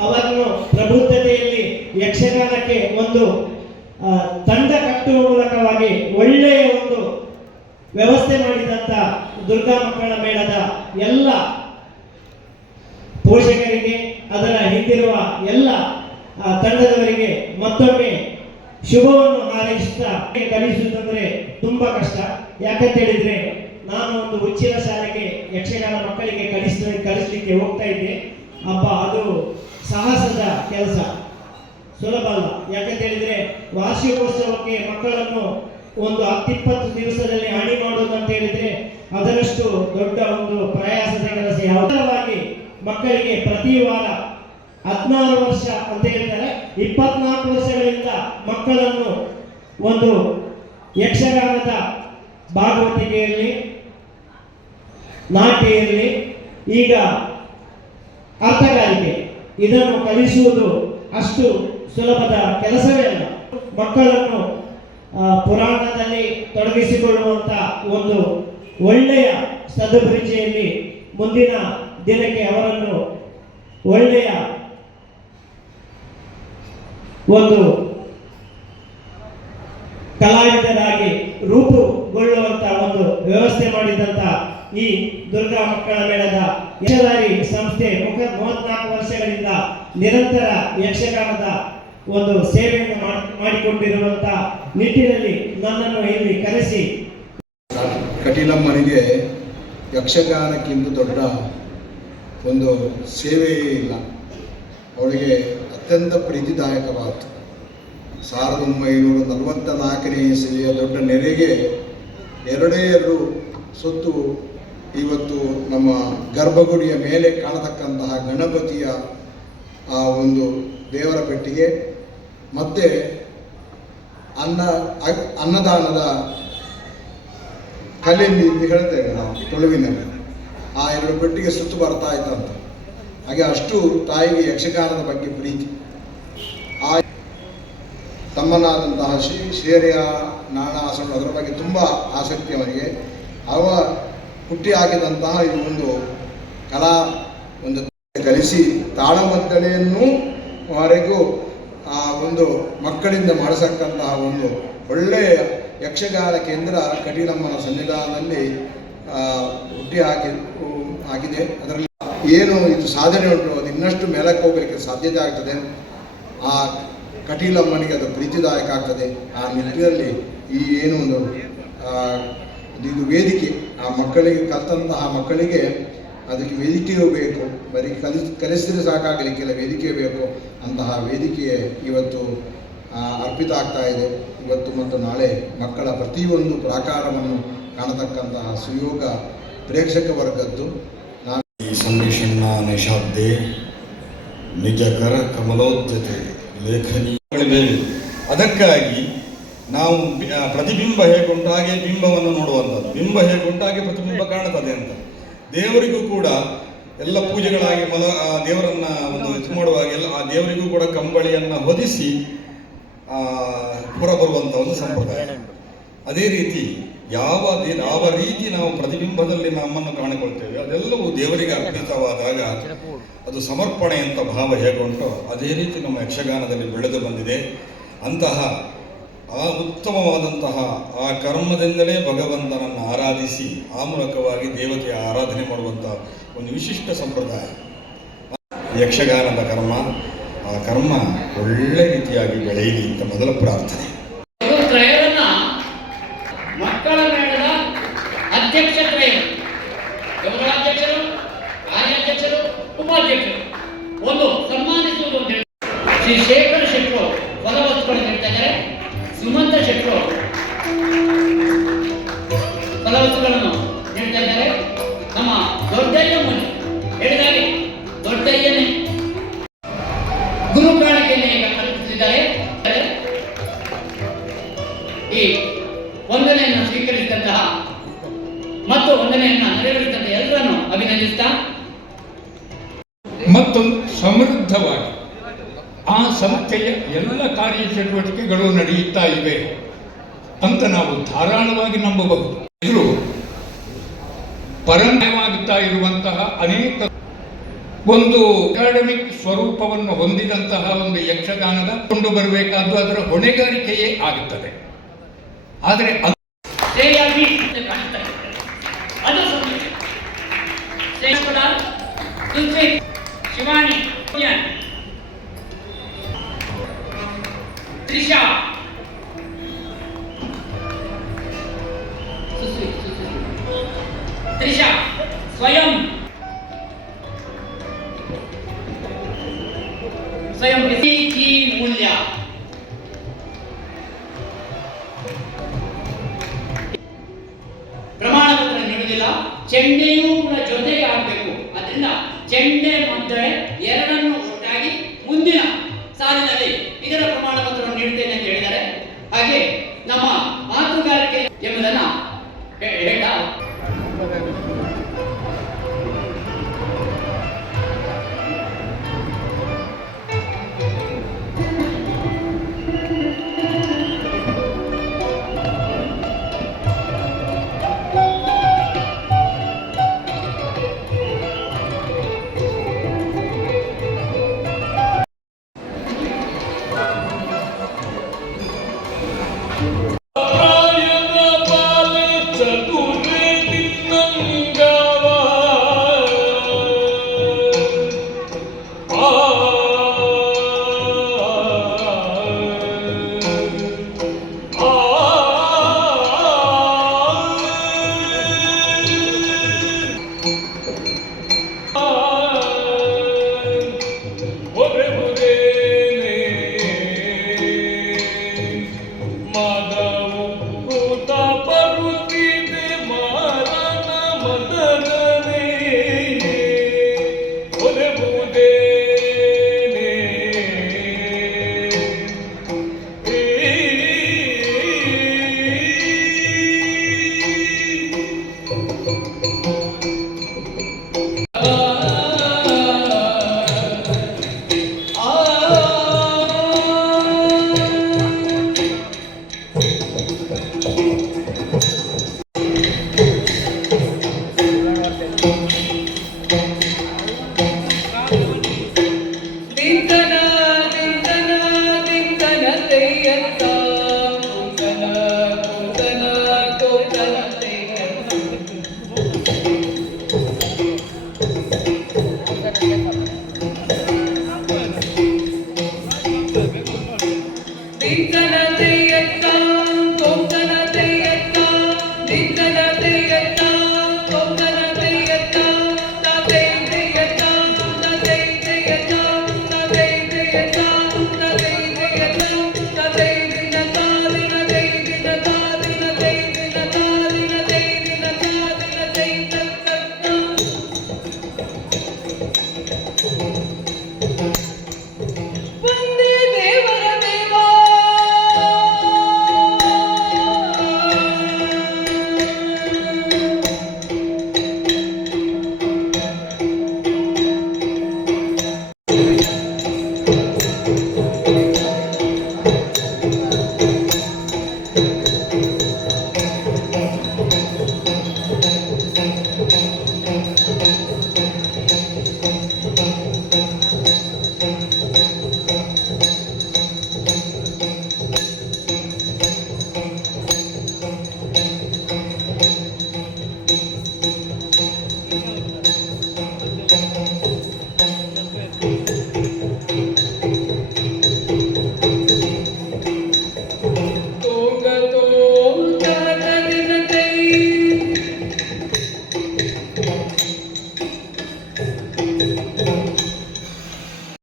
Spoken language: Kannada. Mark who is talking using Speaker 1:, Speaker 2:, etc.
Speaker 1: ಅವರನ್ನು ಪ್ರಬುದ್ಧತೆಯಲ್ಲಿ ಯಕ್ಷಗಾನಕ್ಕೆ ಒಂದು ತಂಡ ಕಟ್ಟುವ ಮೂಲಕವಾಗಿ ಒಳ್ಳೆಯ ಒಂದು ವ್ಯವಸ್ಥೆ ಮಾಡಿದಂತ ದುರ್ಗಾ ಮಕ್ಕಳ ಮೇಳದ ಎಲ್ಲ ಪೋಷಕರಿಗೆ, ಅದರ ಹಿಂದಿರುವ ಎಲ್ಲ ತಂಡದವರಿಗೆ ಮತ್ತೊಮ್ಮೆ ಶುಭವನ್ನು ಹಾರೈಸುತ್ತಾ ಕಲಿಸುವುದಂದ್ರೆ ತುಂಬಾ ಕಷ್ಟ. ಯಾಕಂತ ಹೇಳಿದ್ರೆ ನಾನು ಒಂದು ಉಚ್ಚಿನ ಶಾಲೆಗೆ ಯಕ್ಷಗಾನ ಮಕ್ಕಳಿಗೆ ಕಲಿಸ ಕಲಿಸಲಿಕ್ಕೆ ಹೋಗ್ತಾ ಇದ್ದೆ. ಅಪ್ಪ, ಅದು ಸಾಹಸದ ಕೆಲಸ. ಸುಲಭ ಅಲ್ಲ. ಯಾಕಂತ ಹೇಳಿದ್ರೆ ವಾರ್ಷಿಕೋತ್ಸವಕ್ಕೆ ಮಕ್ಕಳನ್ನು ಒಂದು ಹತ್ತಿಪ್ಪತ್ತು ದಿವಸದಲ್ಲಿ ಅಣಿ ಮಾಡೋದು ಅಂತ ಹೇಳಿದ್ರೆ ಅದರಷ್ಟು ದೊಡ್ಡ ಒಂದು ಪ್ರಯಾಸದ ಕೆಲಸ ಯಾವುದರವಾಗಿ ಮಕ್ಕಳಿಗೆ ಪ್ರತಿ ವಾರ ಹದಿನಾರು ವರ್ಷ ಅಂತ ಹೇಳ್ತಾರೆ. ಇಪ್ಪತ್ನಾಲ್ಕು ವರ್ಷಗಳಿಂದ ಮಕ್ಕಳನ್ನು ಒಂದು ಯಕ್ಷಗಾನದ ಭಾಗವತಿಕೆ ಇರಲಿ ನಾಟ್ಯ ಈಗ ಅರ್ಥಗಾರಿಕೆ, ಇದನ್ನು ಕಲಿಸುವುದು ಅಷ್ಟು ಸುಲಭದ ಕೆಲಸವೇ ಅಲ್ಲ. ಮಕ್ಕಳನ್ನು ಪುರಾಣದಲ್ಲಿ ತೊಡಗಿಸಿಕೊಳ್ಳುವಂತ ಒಂದು ಒಳ್ಳೆಯ ಸದಭಿರುಚಿಯಲ್ಲಿ ಮುಂದಿನ ದಿನಕ್ಕೆ ಅವರನ್ನು ಒಳ್ಳೆಯ ಒಂದು ಕಲಾವಿದರಾಗಿ ರೂಪುಗೊಳ್ಳುವಂಥ ಒಂದು ವ್ಯವಸ್ಥೆ ಮಾಡಿದಂತ ಈ ದುರ್ಗಾ ಮಕ್ಕಳ ಮೇಳದ ಯಶದಾರಿ ಸಂಸ್ಥೆ ಮೂವತ್ನಾಲ್ಕು ವರ್ಷಗಳಿಂದ ನಿರಂತರ ಯಕ್ಷಗಾನದ ಒಂದು ಸೇವೆಯನ್ನು ಮಾಡ್- ಮಾಡಿಕೊಂಡಿರುವಂತ ನಿಟ್ಟಿನಲ್ಲಿ ನನ್ನನ್ನು ಇಲ್ಲಿ ಕರೆಸಿ.
Speaker 2: ಕಟೀಲಮ್ಮನಿಗೆ ಯಕ್ಷಗಾನಕ್ಕಿಂತ ದೊಡ್ಡ ಒಂದು ಸೇವೆಯೇ ಇಲ್ಲ. ಅವಳಿಗೆ ಅತ್ಯಂತ ಪ್ರೀತಿದಾಯಕವಾಯಿತು ಸಾವಿರದ ಒಂಬೈನೂರ ನಲವತ್ತ ನಾಲ್ಕನೇ ಇಸವಿಯ ದೊಡ್ಡ ನೆರೆಗೆ ಎರಡೇ ಎರಡು ಸೊತ್ತು ಇವತ್ತು ನಮ್ಮ ಗರ್ಭಗುಡಿಯ ಮೇಲೆ ಕಾಣತಕ್ಕಂತಹ ಗಣಪತಿಯ ಆ ಒಂದು ದೇವರ ಪೆಟ್ಟಿಗೆ, ಮತ್ತೆ ಅನ್ನ ಅನ್ನದಾನದ ಕಲೆಯಲ್ಲಿ ಅಂತ ಹೇಳ್ತೇವೆ ನಾವು ತುಳುವಿನಲ್ಲಿ ಆ ಎರಡು ಪೆಟ್ಟಿಗೆ ಸುತ್ತು ಬರ್ತಾ ಇತ್ತಂತ. ಹಾಗೆ ಅಷ್ಟು ತಾಯಿಗೆ ಯಕ್ಷಗಾನದ ಬಗ್ಗೆ ಪ್ರೀತಿ. ಆ ತಮ್ಮನಾದಂತಹ ಶ್ರೀ ಶೇರಿಯ ನಾಣಾಸನ ಅದರ ಬಗ್ಗೆ ತುಂಬ ಆಸಕ್ತಿ ಅವನಿಗೆ ಅವ ಹುಟ್ಟಿ ಹಾಕಿದಂತಹ ಇದು ಒಂದು ಕಲಾ, ಒಂದು ಕಲಿಸಿ ತಾಳಮದ್ದಳೆಯನ್ನು ವರೆಗೂ ಆ ಒಂದು ಮಕ್ಕಳಿಂದ ಮಾಡಿಸಕ್ಕಂತಹ ಒಂದು ಒಳ್ಳೆಯ ಯಕ್ಷಗಾನ ಕೇಂದ್ರ ಕಟೀಲಮ್ಮನ ಸನ್ನಿಧಾನದಲ್ಲಿ ಹುಟ್ಟಿ ಹಾಕಿ, ಆಗಿದೆ. ಅದರಲ್ಲಿ ಏನು ಇದು ಸಾಧನೆ ಉಂಟು, ಅದು ಇನ್ನಷ್ಟು ಮೇಲಕ್ಕೆ ಹೋಗಲಿಕ್ಕೆ ಸಾಧ್ಯತೆ ಆಗ್ತದೆ. ಆ ಕಟೀಲಮ್ಮನಿಗೆ ಅದು ಪ್ರೀತಿದಾಯಕ ಆಗ್ತದೆ. ಆ ನಿಟ್ಟಿನಲ್ಲಿ ಈ ಏನು ಒಂದು ಇದು ವೇದಿಕೆ. ಆ ಮಕ್ಕಳಿಗೆ ಕಲ್ತಂತಹ ಮಕ್ಕಳಿಗೆ ಅದಕ್ಕೆ ವೇದಿಕೆಯೂ ಬೇಕು. ಬರೀ ಕಲಿ ಕಲಿಸಿದ್ರೆ ಸಾಕಾಗಲಿಕ್ಕಿಲ್ಲ ವೇದಿಕೆ ಬೇಕು ಅಂತಹ ವೇದಿಕೆ ಇವತ್ತು ಅರ್ಪಿತ ಆಗ್ತಾ ಇದೆ. ಇವತ್ತು ಮತ್ತು ನಾಳೆ ಮಕ್ಕಳ ಪ್ರತಿಯೊಂದು ಪ್ರಾಕಾರವನ್ನು ಕಾಣತಕ್ಕಂತಹ ಸುಯೋಗ ಪ್ರೇಕ್ಷಕ ವರ್ಗದ್ದು. ನಾನು
Speaker 3: ಈ ಸಂದೇಶನ ನಿಶಾಬ್ದೆ ನಿಜಕರ ಕಮಲೋದ್ಯತೆ ಲೇಖನಿ ಅದಕ್ಕಾಗಿ ನಾವು ಪ್ರತಿಬಿಂಬ ಹೇಗುಂಟು ಹಾಗೆ ಬಿಂಬವನ್ನು ನೋಡುವಂಥದ್ದು. ಬಿಂಬ ಹೇಗುಂಟು ಹಾಗೆ ಪ್ರತಿಬಿಂಬ ಕಾಣುತ್ತದೆ ಅಂತ. ದೇವರಿಗೂ ಕೂಡ ಎಲ್ಲ ಪೂಜೆಗಳಾಗಿ ಮಲ ದೇವರನ್ನ ಒಂದು ಇದು ಮಾಡುವಾಗ ಎಲ್ಲ, ಆ ದೇವರಿಗೂ ಕೂಡ ಕಂಬಳಿಯನ್ನ ಹೊದಿಸಿ ಹೊರಬರುವಂಥ ಒಂದು ಸಂಪ್ರದಾಯ. ಅದೇ ರೀತಿ ಯಾವ ಯಾವ ರೀತಿ ನಾವು ಪ್ರತಿಬಿಂಬದಲ್ಲಿ ನಮ್ಮನ್ನು ಕಾಣಿಕೊಳ್ತೇವೆ, ಅದೆಲ್ಲವೂ ದೇವರಿಗೆ ಅರ್ಪಿತವಾದಾಗ ಅದು ಸಮರ್ಪಣೆ ಅಂತ ಭಾವ ಹೇಗುಂಟೋ ಅದೇ ರೀತಿ ನಮ್ಮ ಯಕ್ಷಗಾನದಲ್ಲಿ ಬೆಳೆದು ಬಂದಿದೆ. ಅಂತಹ ಆ ಉತ್ತಮವಾದಂತಹ ಆ ಕರ್ಮದಿಂದಲೇ ಭಗವಂತನನ್ನು ಆರಾಧಿಸಿ ಆ ಮೂಲಕವಾಗಿ ದೇವತೆಯ ಆರಾಧನೆ ಮಾಡುವಂತಹ ಒಂದು ವಿಶಿಷ್ಟ ಸಂಪ್ರದಾಯ. ಯಕ್ಷಗಾನದ ಕರ್ಮ, ಆ ಕರ್ಮ ಒಳ್ಳೆ ರೀತಿಯಾಗಿ ಬೆಳೆಯಲಿ ಅಂತ ಮೊದಲ ಪ್ರಾರ್ಥನೆ.
Speaker 4: ಮಕ್ಕಳ ಉಪಾಧ್ಯಕ್ಷರು. ಒಂದು ಸನ್ಮಾನಿಸುವುದು ಶ್ರೀ ಶೇಖರ್
Speaker 5: ಆ ಸಂಸ್ಥೆಯ ಎಲ್ಲ ಕಾರ್ಯಚಟುವಟಿಕೆಗಳು ನಡೆಯುತ್ತಾ ಇವೆ ಅಂತ ನಾವು ಧಾರಾಳವಾಗಿ ನಂಬಬಹುದು. ಇದು ಪರಂಪರೆಯಾಗುತ್ತಾ ಇರುವಂತಹ ಅನೇಕ ಒಂದು ಅಕಾಡೆಮಿಕ್ ಸ್ವರೂಪವನ್ನು ಹೊಂದಿದಂತಹ ಒಂದು ಯಕ್ಷಗಾನದ ಕೊಂಡು ಬರಬೇಕಾದ್ದು ಅದರ ಹೊಣೆಗಾರಿಕೆಯೇ ಆಗುತ್ತದೆ ಆದರೆ ಅದು
Speaker 4: ಶಿವಾನಿ ತ್ರಿಷಾ ಸ್ವಯಂ ಸ್ವಯಂ ಜಿ ಮೂಲ್ಯ ಪ್ರಮಾಣ ಪತ್ರ ನೀಡುವುದಿಲ್ಲ ಚೆಂಡೆಯೂ ಕೂಡ ಜೊತೆಗೆ ಆಗಬೇಕು. ಅದರಿಂದ ಚೆಂಡೆ ಮದ್ದಳೆ ಎರಡನ್ನು ಒಟ್ಟಾಗಿ ಮುಂದಿನ